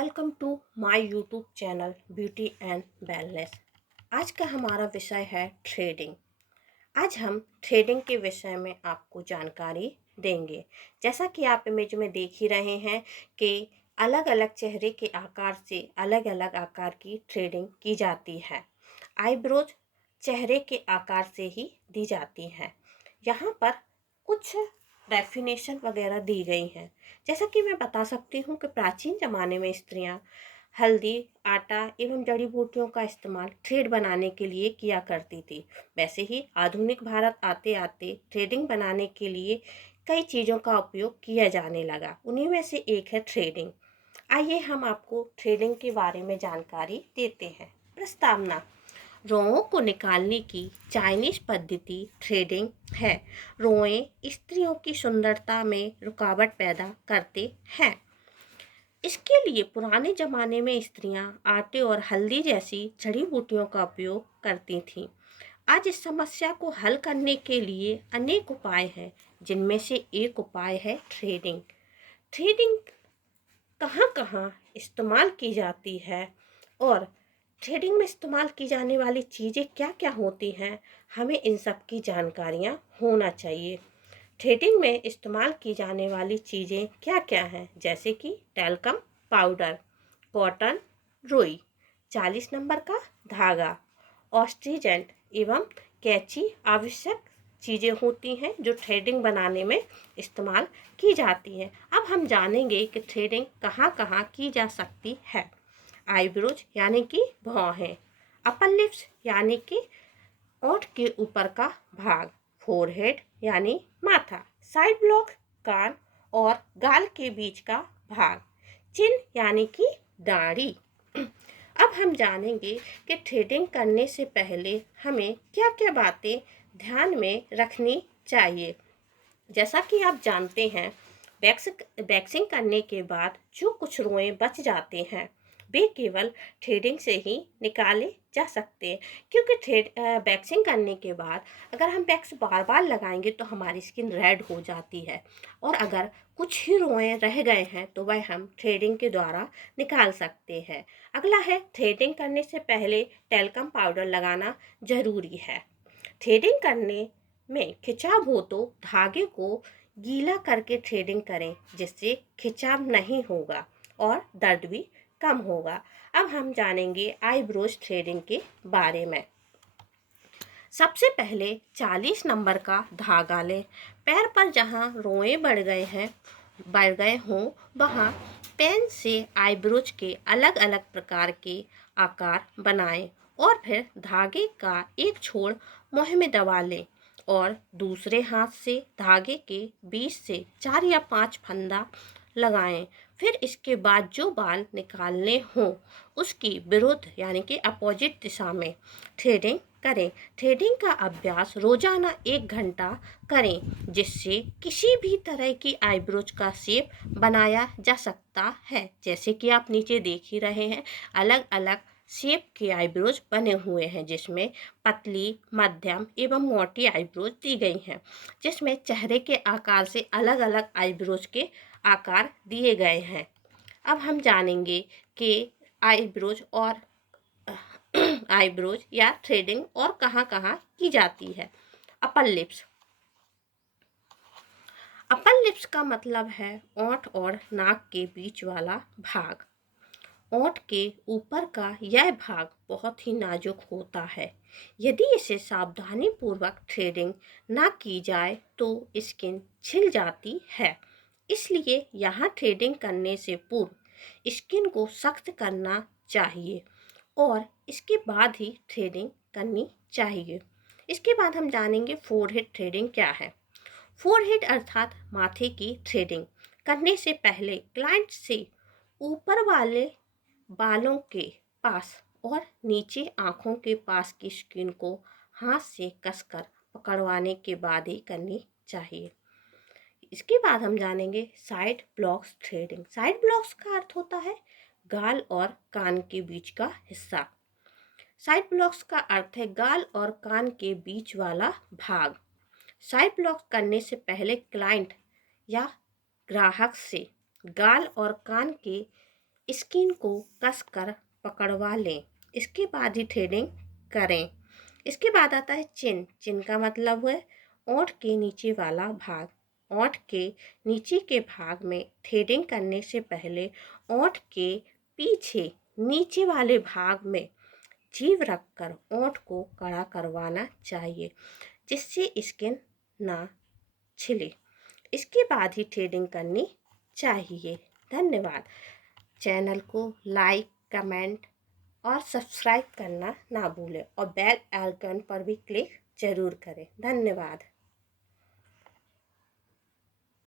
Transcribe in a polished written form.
Welcome to my YouTube channel beauty and wellness. आज का हमारा विषय है थ्रेडिंग। आज हम थ्रेडिंग के विषय में आपको जानकारी देंगे। जैसा कि आप इमेज में देख ही रहे हैं कि अलग अलग चेहरे के आकार से अलग अलग आकार की थ्रेडिंग की जाती है। आईब्रोज चेहरे के आकार से ही दी जाती हैं। यहाँ पर कुछ डेफिनेशन वगैरह दी गई हैं। जैसा कि मैं बता सकती हूँ कि प्राचीन ज़माने में स्त्रियाँ हल्दी, आटा एवं जड़ी बूटियों का इस्तेमाल थ्रेड बनाने के लिए किया करती थी। वैसे ही आधुनिक भारत आते आते थ्रेडिंग बनाने के लिए कई चीज़ों का उपयोग किया जाने लगा। उन्हीं में से एक है थ्रेडिंग। आइए हम आपको थ्रेडिंग के बारे में जानकारी देते हैं। प्रस्तावना: रोओं को निकालने की चाइनीज पद्धति थ्रेडिंग है। रोएं स्त्रियों की सुंदरता में रुकावट पैदा करते हैं। इसके लिए पुराने जमाने में स्त्रियां आटे और हल्दी जैसी जड़ी बूटियों का उपयोग करती थीं। आज इस समस्या को हल करने के लिए अनेक उपाय हैं, जिनमें से एक उपाय है थ्रेडिंग। थ्रेडिंग कहाँ कहाँ इस्तेमाल की जाती है और थ्रेडिंग में इस्तेमाल की जाने वाली चीज़ें क्या क्या होती हैं, हमें इन सब की जानकारियाँ होना चाहिए। थ्रेडिंग में इस्तेमाल की जाने वाली चीज़ें क्या क्या हैं, जैसे कि टैल्कम पाउडर, कॉटन रुई, 40 नंबर का धागा, ऑस्ट्रीजेंट एवं कैंची आवश्यक चीज़ें होती हैं जो थ्रेडिंग बनाने में इस्तेमाल की जाती हैं। अब हम जानेंगे कि थ्रेडिंग कहाँ कहाँ की जा सकती है। आईब्रोज यानी कि भौहें, अपर लिप्स यानी कि ओंठ के ऊपर का भाग, फोरहेड यानी माथा, साइड ब्लॉक कान और गाल के बीच का भाग, चिन यानी कि दाढ़ी। अब हम जानेंगे कि थ्रेडिंग करने से पहले हमें क्या क्या बातें ध्यान में रखनी चाहिए। जैसा कि आप जानते हैं, वैक्सिंग करने के बाद जो कुछ रोएं बच जाते हैं वे केवल थ्रेडिंग से ही निकाले जा सकते हैं, क्योंकि वैक्सिंग करने के बाद अगर हम वैक्स बार बार लगाएंगे तो हमारी स्किन रेड हो जाती है और अगर कुछ ही रोएं रह गए हैं तो वह हम थ्रेडिंग के द्वारा निकाल सकते हैं। अगला है, थ्रेडिंग करने से पहले टैल्कम पाउडर लगाना जरूरी है। थ्रेडिंग करने में खिंचाव हो तो धागे को गीला करके थ्रेडिंग करें, जिससे खिंचाव नहीं होगा और दर्द भी कम होगा। अब हम जानेंगे आईब्रोज थ्रेडिंग के बारे में। सबसे पहले 40 नंबर का धागा लें। पैर पर जहाँ रोएं बढ़ गए हों वहाँ पेन से आईब्रोज के अलग अलग प्रकार के आकार बनाएं और फिर धागे का एक छोर मुंह में दबा लें और दूसरे हाथ से धागे के बीच से 4 या 5 फंदा लगाएं। फिर इसके बाद जो बाल निकालने हों उसकी विरुद्ध यानी कि अपोजिट दिशा में थ्रेडिंग करें। थ्रेडिंग का अभ्यास रोजाना 1 घंटा करें, जिससे किसी भी तरह की आईब्रोज का शेप बनाया जा सकता है। जैसे कि आप नीचे देख ही रहे हैं, अलग अलग शेप के आईब्रोज बने हुए हैं, जिसमें पतली, मध्यम एवं मोटी आईब्रोज दी गई हैं, जिसमें चेहरे के आकार से अलग अलग आईब्रोज के आकार दिए गए हैं। अब हम जानेंगे कि आईब्रोज और आईब्रोज या थ्रेडिंग और कहाँ कहाँ की जाती है। Upper lips. अपर लिप्स का मतलब है ओंठ और नाक के बीच वाला भाग। ओंठ के ऊपर का यह भाग बहुत ही नाजुक होता है। यदि इसे सावधानी पूर्वक थ्रेडिंग ना की जाए तो स्किन छिल जाती है। इसलिए यहाँ थ्रेडिंग करने से पूर्व स्किन को सख्त करना चाहिए और इसके बाद ही थ्रेडिंग करनी चाहिए। इसके बाद हम जानेंगे फोरहेड थ्रेडिंग क्या है। फोरहेड अर्थात माथे की थ्रेडिंग करने से पहले क्लाइंट से ऊपर वाले बालों के पास और नीचे आँखों के पास की स्किन को हाथ से कसकर पकड़वाने के बाद ही करनी चाहिए। इसके बाद हम जानेंगे side blocks threading. Side blocks का अर्थ होता है गाल और कान के बीच का हिस्सा। साइड ब्लॉक्स का अर्थ है गाल और कान के बीच वाला भाग। साइड ब्लॉक करने से पहले क्लाइंट या ग्राहक से गाल और कान के स्किन को कसकर पकड़वा लें। इसके बाद ही थ्रेडिंग करें। इसके बाद आता है चिन। चिन का मतलब है ओंठ के नीचे वाला भाग। ओंठ के नीचे के भाग में थ्रेडिंग करने से पहले ओंठ के पीछे नीचे वाले भाग में जीभ रखकर ओंठ को कड़ा करवाना चाहिए, जिससे स्किन ना छिले। इसके बाद ही थ्रेडिंग करनी चाहिए। धन्यवाद। चैनल को लाइक, कमेंट और सब्सक्राइब करना ना भूलें और बेल आइकन पर भी क्लिक ज़रूर करें। धन्यवाद।